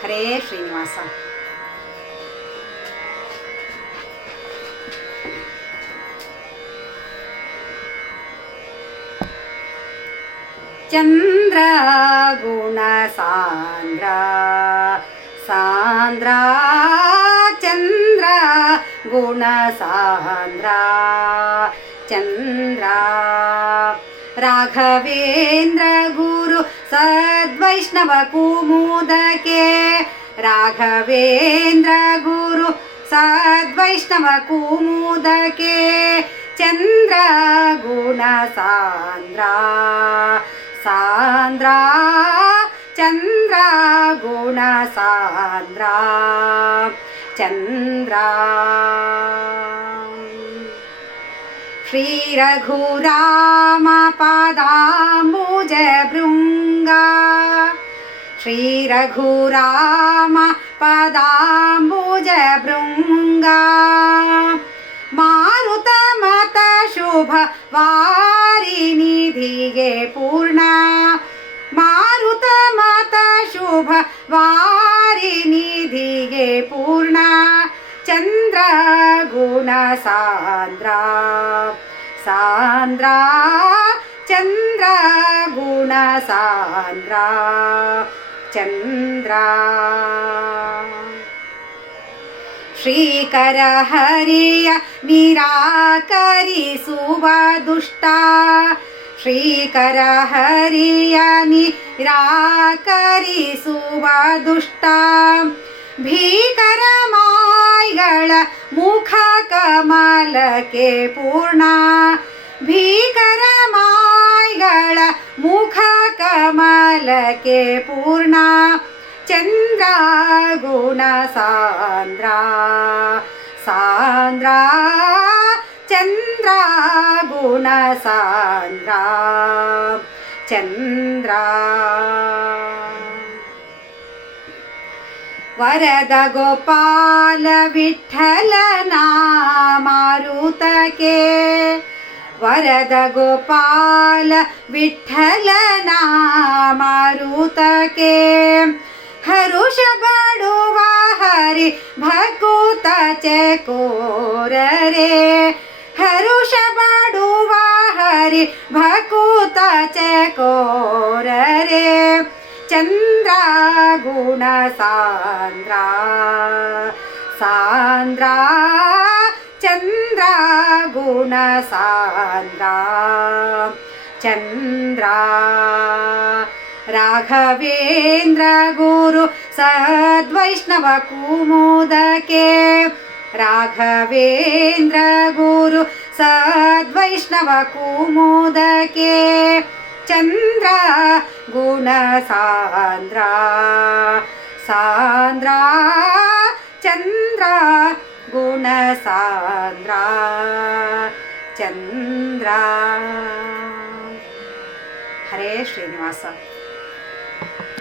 ಹರೇ ಶ್ರೀನಿವಾಸ. ಚಂದ್ರ ಗುಣ ಸಾಂದ್ರ ಸಾಂದ್ರ ಚಂದ್ರ ಗುಣ ಸಾಂದ್ರ ಚಂದ್ರ ರಾಘವೇಂದ್ರ ಗುರು ಸದ್ವೈಷ್ಣವ ಕುಮುದಕ್ಕೆ ರಾಘವೇಂದ್ರ ಗುರು ಸದ್ವೈಷ್ಣವ ಕುಮುದಕ್ಕೆ ಚಂದ್ರ ಗುಣ ಸಾಂದ್ರ ಸಾಂದ್ರ ಚಂದ್ರ ಗುಣ ಸಾಂದ್ರ ಚಂದ್ರ ಶ್ರೀ ರಘುರಾಮ ಪಾದಾಂಬುಜ ಭೃಂಗ ಶ್ರೀ ರಘುರಾಮ ಪಾದಾಂಬುಜ ಭೃಂಗ ಮಾರುತ ಮತ ಶುಭ ವಾರಿನಿಧಿಗೆ ಪೂರ್ಣ ಮಾರುತ ಮತ ಶುಭ ವಾರಿನಿಧಿಗೆ ಪೂರ್ಣ ಚಂದ್ರ ಗುಣ ಸಾಂದ್ರ ಸಾಂದ್ರ ಚಂದ್ರ ಗುಣ ಸಾಂದ್ರ ಚಂದ್ರ ಶ್ರೀಕರ ಹರಿಯ ನಿರಾಕರಿಸುವ ದುಷ್ಟ ಶ್ರೀಕರ ಹರಿಯ ನಿರಾಕರಿಸುವ ದುಷ್ಟ ಭೀಕರ ಮಾಯಿಗಳ ಮುಖ ಕಮಲಕ್ಕೆ ಪೂರ್ಣ ಭೀಕರ ಮಾಯಿಗಳ ಮುಖ ಕಮಲಕ್ಕೆ ಪೂರ್ಣ ಚಂದ್ರ ಗುಣ ಸಾಂದ್ರ ಸಾಂದ್ರ ಚಂದ್ರ ಗುಣ ಸಾಂದ್ರ ಚಂದ್ರ ವರದ ಗೋಪಾಲ ವಿಠಲನ ಮಾರುತಕ್ಕೆ ವರದ ಗೋಪಾಲ ವಿಠಲನ ಮಾರುತಕ್ಕೆ ಹರುಷ ಬಡುವ ಹರಿ ಭಕುತ ಚಕೋರರೆ ಹರುಷ ಬಡುವ ಹರಿ ಭಕುತ ಚಕೋರರೆ ಚಂದ್ರ ಗುಣ ಸಾಂದ್ರ ಸಾಂದ್ರ ಚಂದ್ರ ಗುಣ ಸಾಂದ್ರ ಚಂದ್ರ ರಾಘವೇಂದ್ರ ಗುರು ಸದ್ವೈಷ್ಣವ ಕುಮುದಕ್ಕೆ ರಾಘವೇಂದ್ರ ಗುರು ಸದ್ವೈಷ್ಣವ ಕುಮುದಕ್ಕೆ ಚಂದ್ರ ಗುಣ ಸಾಂದ್ರ ಸಾಂದ್ರ ಚಂದ್ರ ಗುಣ ಸಾಂದ್ರ ಚಂದ್ರ ಹರೇ ಶ್ರೀನಿವಾಸ.